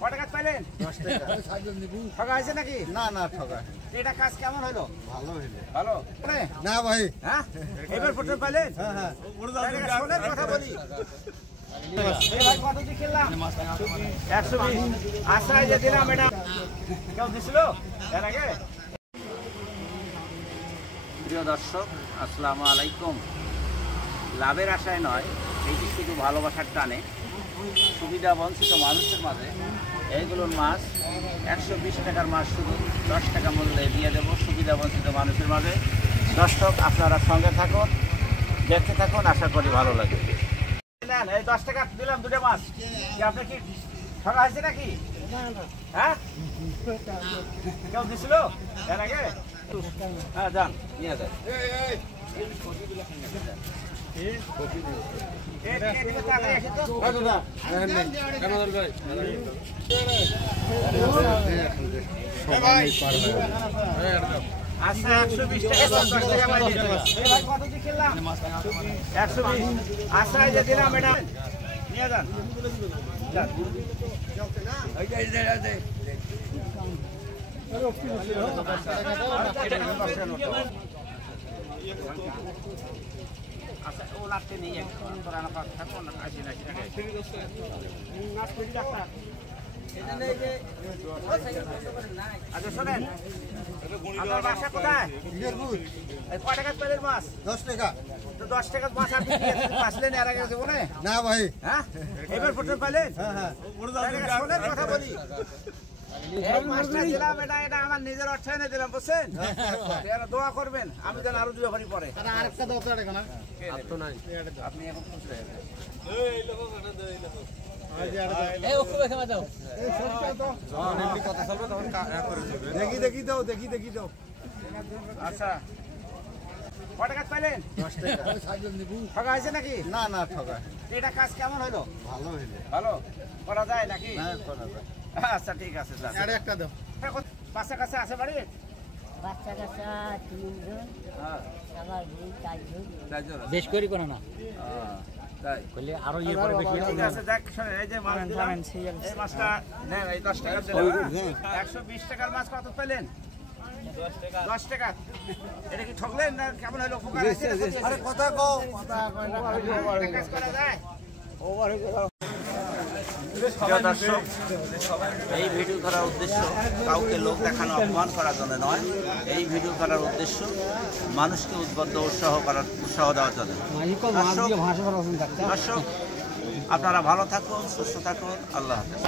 কত টাকা পাইলেন? 10 টাকা। ঠকা হয়েছে নাকি? না না ঠকা। এটা কাজ কেমন হলো? ভালো হইলো। ভালো না ভাই। হ্যাঁ এবার ফটো পাইলেন? হ্যাঁ হ্যাঁ। শোনেন কথা বলি। এই ভাই কত দিয়ে খেললাম? 120। আচ্ছা এই যে দিলাম এটা কেউ দিছিল এর আগে? প্রিয় দর্শক আসসালামু আলাইকুম। লাভের আশায় নয়, এইটি শুধু ভালোবাসার টানে সুবিধা বঞ্চিত মানুষের মাঝে এইগুলোর মাছ 120 টাকার মাছ শুধু 10 টাকা মূল্যে দিয়ে দেবো সুবিধা বঞ্চিত মানুষের মাঝে। দর্শক আপনারা সঙ্গে থাকুন, দেখতে থাকুন, আশা করি ভালো লাগে। এই 10 টাকা দিলাম দুটো মাছ, কি আপনি কি ঠকা হয়েছে নাকি? হ্যাঁ কেউ দিছিল এর আগে? হ্যাঁ যান নিয়ে যায়। আচ্ছা 120 টাকা কত দিয়ে খেললাম? 120। আচ্ছা এই যে দিলাম এটা নিয়ে যান। আচ্ছা ও লাগতে নেই আচ্ছা শোনেন আপনার বাসা কোথায়? কয় টাকা পেলেন মাছ? 10 টাকা। তো 10 টাকা মাছ আপনি পাইলেন এর আগে দেবো না? না ভাই। হ্যাঁ এবার ফটো পাইলেন? হ্যাঁ হ্যাঁ। শোনেন কথা বলি। দিলাম এটা আমার নিজের অর্থায়নে দিলাম বুঝছেন? দোয়া করবেন আমি যেন আরো 2 বাড়ি পরে। আরেকটা 10 টাকা না? আপনি এখন খুশি হয়ে যাবেন। দেখি দাও। আচ্ছা কত টাকা পাইলেন? 10 টাকা। ঠকা হয়েছে নাকি? না না ঠকা। এটা কাজ কেমন হলো? ভালো হইলো। ভালো করা যায় নাকি? হ্যাঁ করা যায়। আচ্ছা ঠিক আছে যান। আরে একটা দাও। বাচ্চা কাছে আছে বাড়ি? বাচ্চা কাচ্চা 3 জন, হ্যাঁ সবার 4 জন। বেশ করি কোনো না তাই করলে আরো ইয়ে করে বেশি ঠিক আছে দেখ শুনেন এই যে মাছ দিলাম এই মাছটা নেন এই 10 টাকা দিলাম 120 টাকার মাছ কত পেলেন? 10 টাকা। এটা কি ঠকলেন না কেমন হলো উপকার হয়েছে? আরে কথা কও। কাজ করা যায়? প্রিয় দর্শক এই ভিডিও করার উদ্দেশ্য কাউকে লোক দেখানো অপমান করার জন্য নয়, এই ভিডিও করার উদ্দেশ্য মানুষকে উদ্বুদ্ধ উৎসাহ দেওয়ার জন্য। দর্শক আপনারা ভালো থাকুন, সুস্থ থাকুন, আল্লাহ হাফেজ।